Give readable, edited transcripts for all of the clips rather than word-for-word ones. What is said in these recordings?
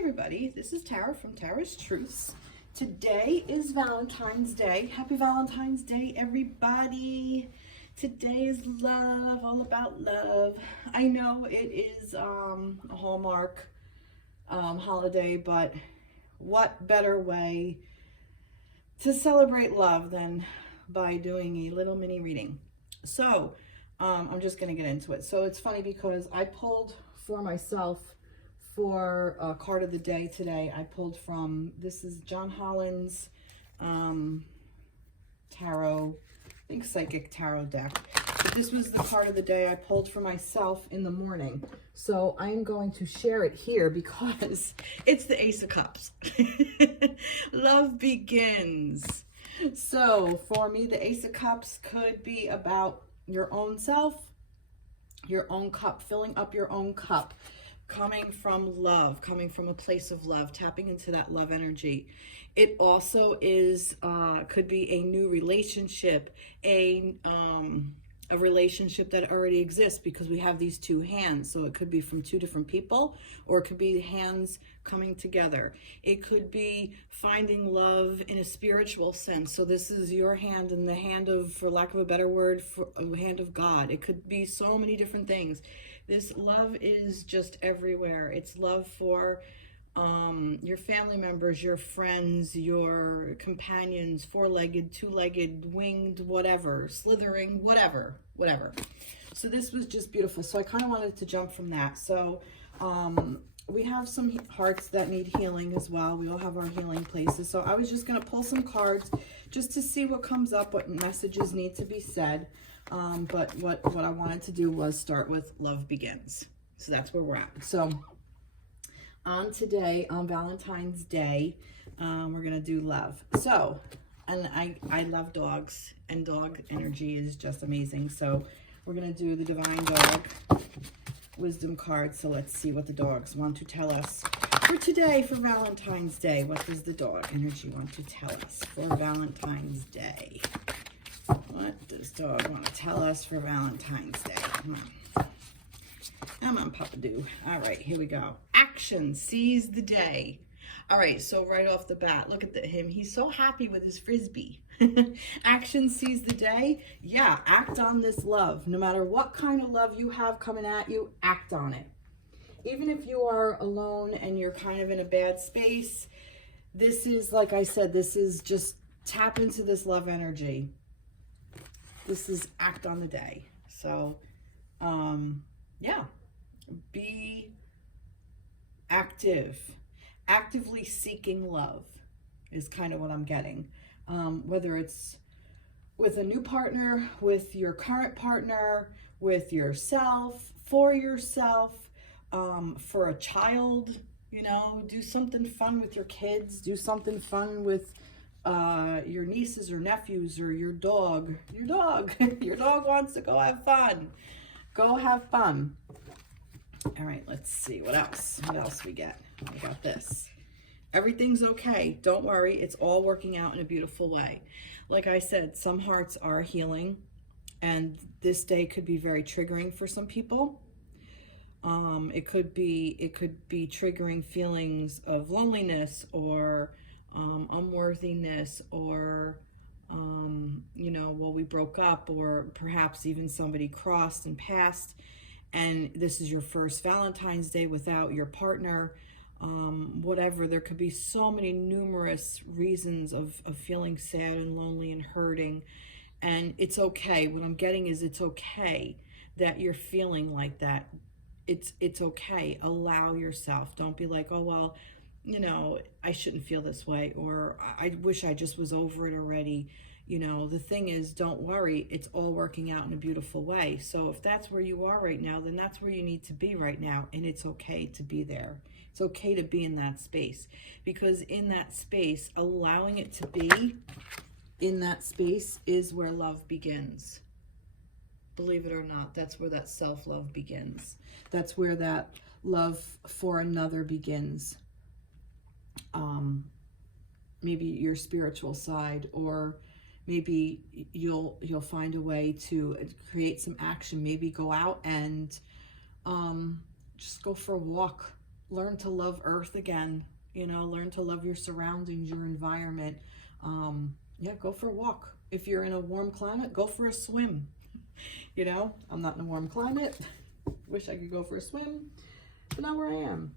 everybody, this is Tara from Tara's Truths. Today is Valentine's Day. Happy Valentine's Day, everybody. Today is love, all about love. I know it is a Hallmark holiday, but what better way to celebrate love than by doing a little mini reading. So I'm just going to get into it. So it's funny because I pulled for myself for a card of the day today. I pulled from, this is Jon Holland's tarot, I think psychic tarot deck. But this was the card of the day I pulled for myself in the morning. So I'm going to share it here because it's the Ace of Cups. Love begins. So for me, the Ace of Cups could be about your own self, your own cup, filling up your own cup, coming from love, coming from a place of love, tapping into that love energy. It also is, could be a new relationship, a relationship that already exists because we have these two hands. So it could be from two different people, or it could be hands coming together. It could be finding love in a spiritual sense. So this is your hand and the hand of, for lack of a better word, for a hand of God. It could be so many different things. This love is just everywhere. It's love for your family members, your friends, your companions, four-legged, two-legged, winged, whatever, slithering, whatever. So this was just beautiful. So I kind of wanted to jump from that. So we have some hearts that need healing as well. We all have our healing places. So I was just going to pull some cards just to see what comes up, what messages need to be said. But what I wanted to do was start with love begins. So that's where we're at. So on today, on Valentine's Day, we're going to do love. So, and I love dogs, and dog energy is just amazing. So we're going to do the Divine Dog Wisdom card. So let's see what the dogs want to tell us for today, for Valentine's Day. What does the dog energy want to tell us for Valentine's Day? What does dog want to tell us for Valentine's Day? Come on, Papa Doo. All right, here we go. Action, seize the day. All right, so right off the bat, look at him. He's so happy with his Frisbee. Action, seize the day. Yeah, act on this love. No matter what kind of love you have coming at you, act on it. Even if you are alone and you're kind of in a bad space, this is, like I said, this is just tap into this love energy. This is act on the day. So, yeah, be active. Actively seeking love is kind of what I'm getting. Whether it's with a new partner, with your current partner, with yourself, for a child, you know, do something fun with your kids, do something fun with your nieces or nephews, or your dog. Your dog wants to go have fun. Go have fun. All right, let's see what else we get. We got this. Everything's okay. Don't worry. It's all working out in a beautiful way. Like I said, some hearts are healing, and this day could be very triggering for some people. It could be triggering feelings of loneliness, or unworthiness, or you know, well, we broke up, or perhaps even somebody crossed and passed, and this is your first Valentine's Day without your partner. Whatever, there could be so many numerous reasons of feeling sad and lonely and hurting, and it's okay. What I'm getting is it's okay that you're feeling like that. It's okay. Allow yourself. Don't be like, oh, well, you know, I shouldn't feel this way, or I wish I just was over it already. You know, the thing is, don't worry, it's all working out in a beautiful way. So if that's where you are right now, then that's where you need to be right now, and it's okay to be there. It's okay to be in that space, because in that space, allowing it to be in that space is where love begins. Believe it or not, that's where that self-love begins. That's where that love for another begins. Maybe your spiritual side, or maybe you'll find a way to create some action. Maybe go out and just go for a walk. learn to love Earth again, you know, learn to love your surroundings, your environment. Yeah, go for a walk. If you're in a warm climate, go for a swim. You know, I'm not in a warm climate. Wish I could go for a swim, but not where I am.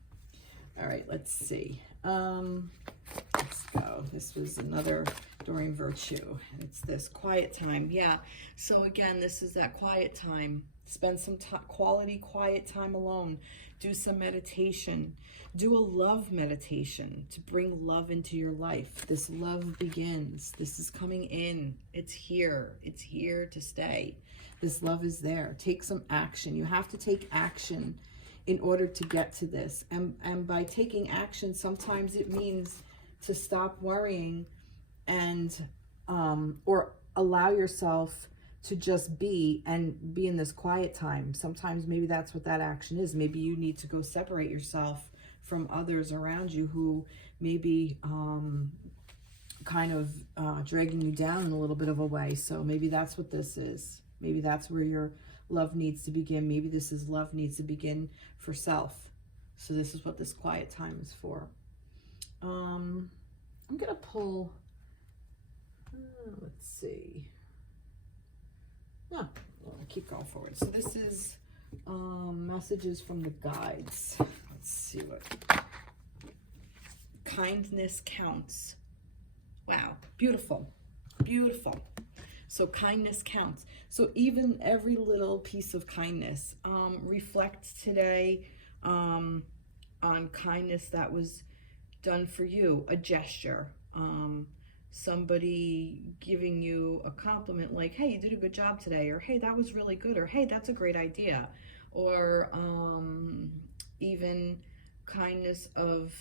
All right, let's see. Let's go. This was another Doreen Virtue. It's this quiet time. Yeah. So again, this is that quiet time. Spend some quality quiet time alone. Do some meditation. Do a love meditation to bring love into your life. This love begins. This is coming in. It's here. It's here to stay. This love is there. Take some action. You have to take action in order to get to this. And by taking action, sometimes it means to stop worrying and or allow yourself to just be and be in this quiet time. Sometimes maybe that's what that action is. Maybe you need to go separate yourself from others around you who may be kind of dragging you down in a little bit of a way. So maybe that's what this is. Maybe that's where your love needs to begin. Maybe this is love needs to begin for self. So this is what this quiet time is for. I'm gonna pull, let's see. No, I'll keep going forward. So this is messages from the guides. Let's see what. Kindness counts. Wow, beautiful, beautiful. So kindness counts. So even every little piece of kindness. Reflect today on kindness that was done for you, a gesture. Somebody giving you a compliment like, hey, you did a good job today, or hey, that was really good, or hey, that's a great idea. Or even kindness of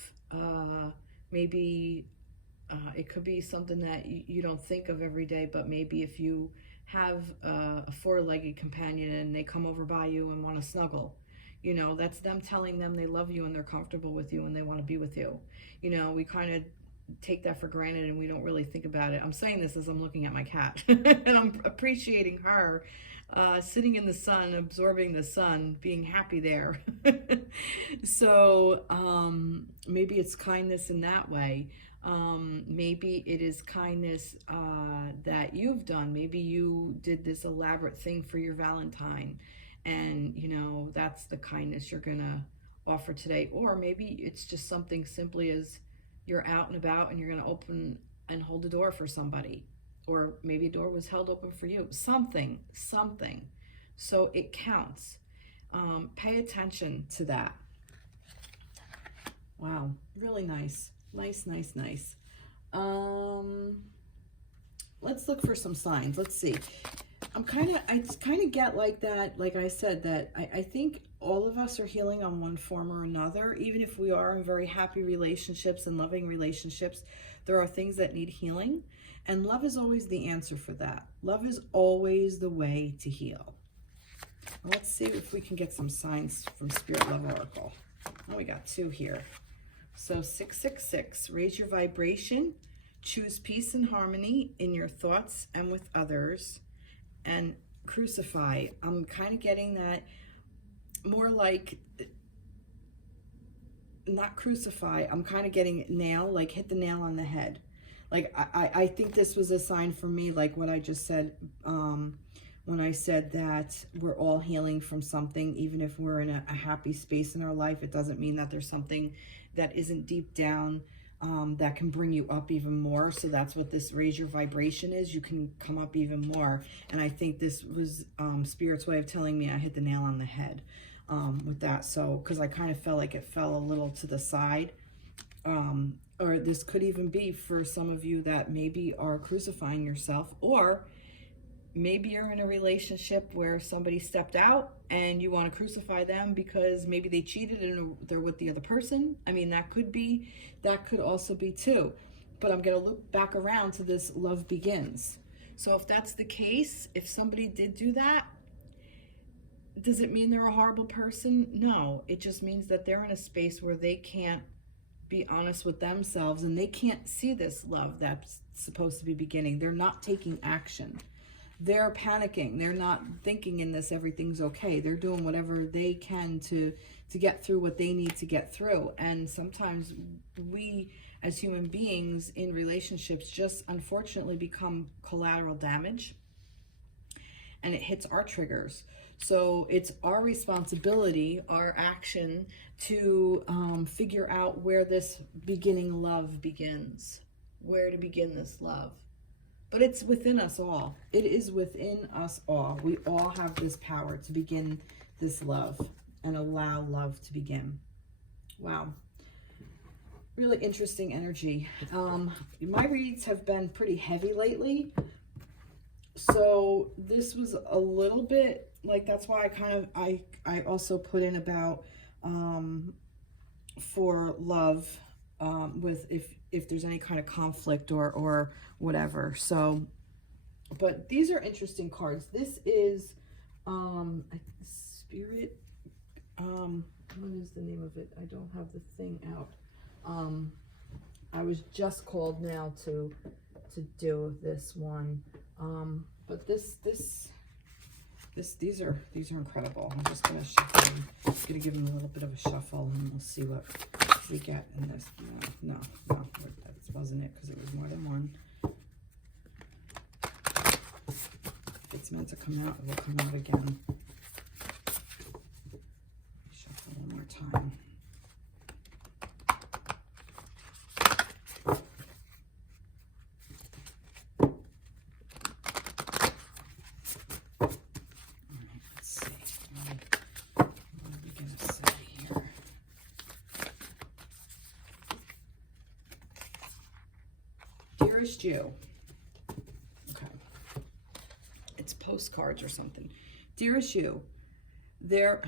maybe it could be something that you don't think of every day, but maybe if you have a four-legged companion and they come over by you and want to snuggle, you know, that's them telling them they love you and they're comfortable with you and they want to be with you. You know, we kind of take that for granted and we don't really think about it. I'm saying this as I'm looking at my cat and I'm appreciating her sitting in the sun, absorbing the sun, being happy there. So maybe it's kindness in that way. Maybe it is kindness that you've done. Maybe you did this elaborate thing for your Valentine and, you know, that's the kindness you're gonna offer today. Or maybe it's just something simply as you're out and about and you're gonna open and hold the door for somebody. Or maybe a door was held open for you. Something. So it counts. Pay attention to that. Wow, really nice. Nice. Let's look for some signs. Let's see. I kind of get like that, like I said, that I think all of us are healing on one form or another. Even if we are in very happy relationships and loving relationships, there are things that need healing. And love is always the answer for that. Love is always the way to heal. Let's see if we can get some signs from Spirit Love Oracle. Oh, we got two here. So 666, raise your vibration, choose peace and harmony in your thoughts and with others, and crucify. I'm kind of getting that more like, not crucify, I'm kind of getting nail, like hit the nail on the head. Like I think this was a sign for me, like what I just said, when I said that we're all healing from something. Even if we're in a happy space in our life, it doesn't mean that there's something that isn't deep down that can bring you up even more. So that's what this raise your vibration is. You can come up even more. And I think this was Spirit's way of telling me I hit the nail on the head with that. So, because I kind of felt like it fell a little to the side. Or this could even be for some of you that maybe are crucifying yourself, or maybe you're in a relationship where somebody stepped out and you want to crucify them because maybe they cheated and they're with the other person. I mean, that could be, that could also be too. But I'm going to look back around to this love begins. So if that's the case, if somebody did do that, does it mean they're a horrible person? No, it just means that they're in a space where they can't be honest with themselves and they can't see this love that's supposed to be beginning. They're not taking action. they're panicking. They're not thinking in this everything's okay. They're doing whatever they can to get through what they need to get through. And sometimes we as human beings in relationships just unfortunately become collateral damage, and it hits our triggers. So it's our responsibility, our action, to figure out where this beginning love begins, where to begin this love. But it's within us all. It is within us all. We all have this power to begin this love and allow love to begin. Wow. Really interesting energy. My reads have been pretty heavy lately. So this was a little bit like, that's why I also put in about for love, with if there's any kind of conflict or whatever. So, but these are interesting cards. This is Spirit, what is the name of it? I don't have the thing out. I was just called now to do this one. But these are incredible. I'm just gonna shuffle them. I'm gonna give them a little bit of a shuffle, and we'll see what we get in this. No, that wasn't it, because it was more than one. If it's meant to come out, it will come out again. Shuffle one more time. Dearest you. Okay. It's postcards or something. Dearest you, there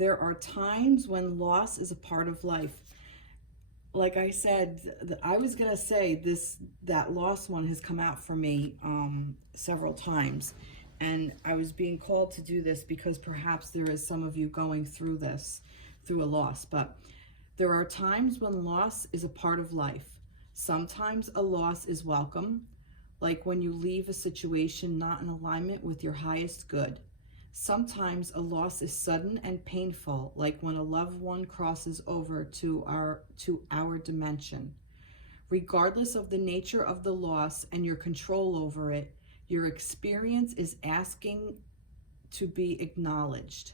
are times when loss is a part of life. Like I said, I was going to say that lost one has come out for me several times. And I was being called to do this because perhaps there is some of you going through this, through a loss. But there are times when loss is a part of life. Sometimes a loss is welcome, like when you leave a situation not in alignment with your highest good. Sometimes a loss is sudden and painful, like when a loved one crosses over to our dimension. Regardless of the nature of the loss and your control over it, your experience is asking to be acknowledged.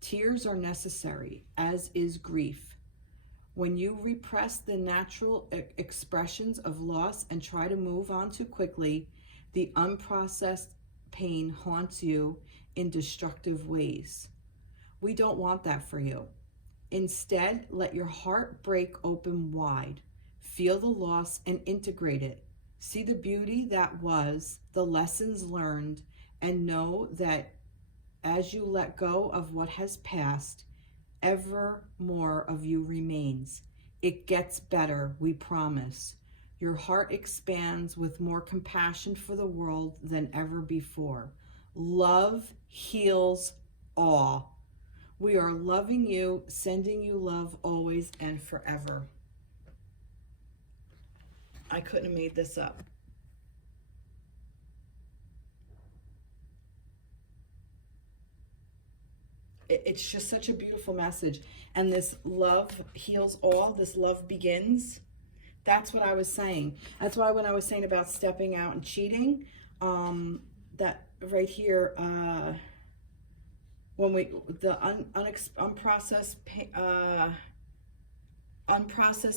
Tears are necessary, as is grief. When you repress the natural expressions of loss and try to move on too quickly, the unprocessed pain haunts you in destructive ways. We don't want that for you. Instead, let your heart break open wide. Feel the loss and integrate it. See the beauty that was, the lessons learned, and know that as you let go of what has passed, ever more of you remains. It gets better, we promise. Your heart expands with more compassion for the world than ever before. Love heals all. We are loving you, sending you love always and forever. I couldn't have made this up. It's just such a beautiful message. And this love heals all, this love begins. That's what I was saying. That's why when I was saying about stepping out and cheating, that right here, when the unprocessed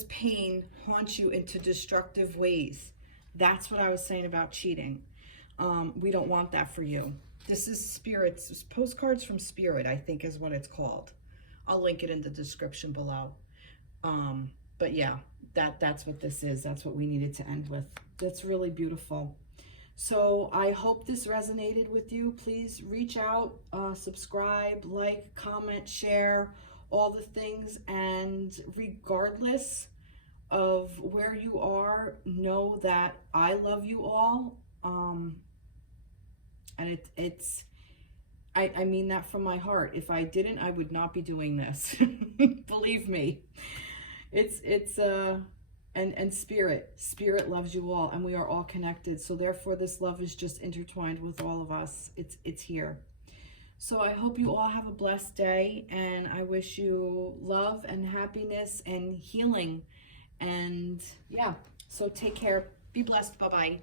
pain haunts you into destructive ways. That's what I was saying about cheating. We don't want that for you. This is Spirit's postcards from Spirit, I think is what it's called. I'll link it in the description below. But yeah, that's what this is. That's what we needed to end with. That's really beautiful. So I hope this resonated with you. Please reach out, subscribe, like, comment, share, all the things. And regardless of where you are, know that I love you all. And I mean that from my heart. If I didn't, I would not be doing this. Believe me. It's and spirit loves you all, and we are all connected. So therefore this love is just intertwined with all of us. It's here. So I hope you all have a blessed day, and I wish you love and happiness and healing. And yeah, so take care. Be blessed. Bye-bye.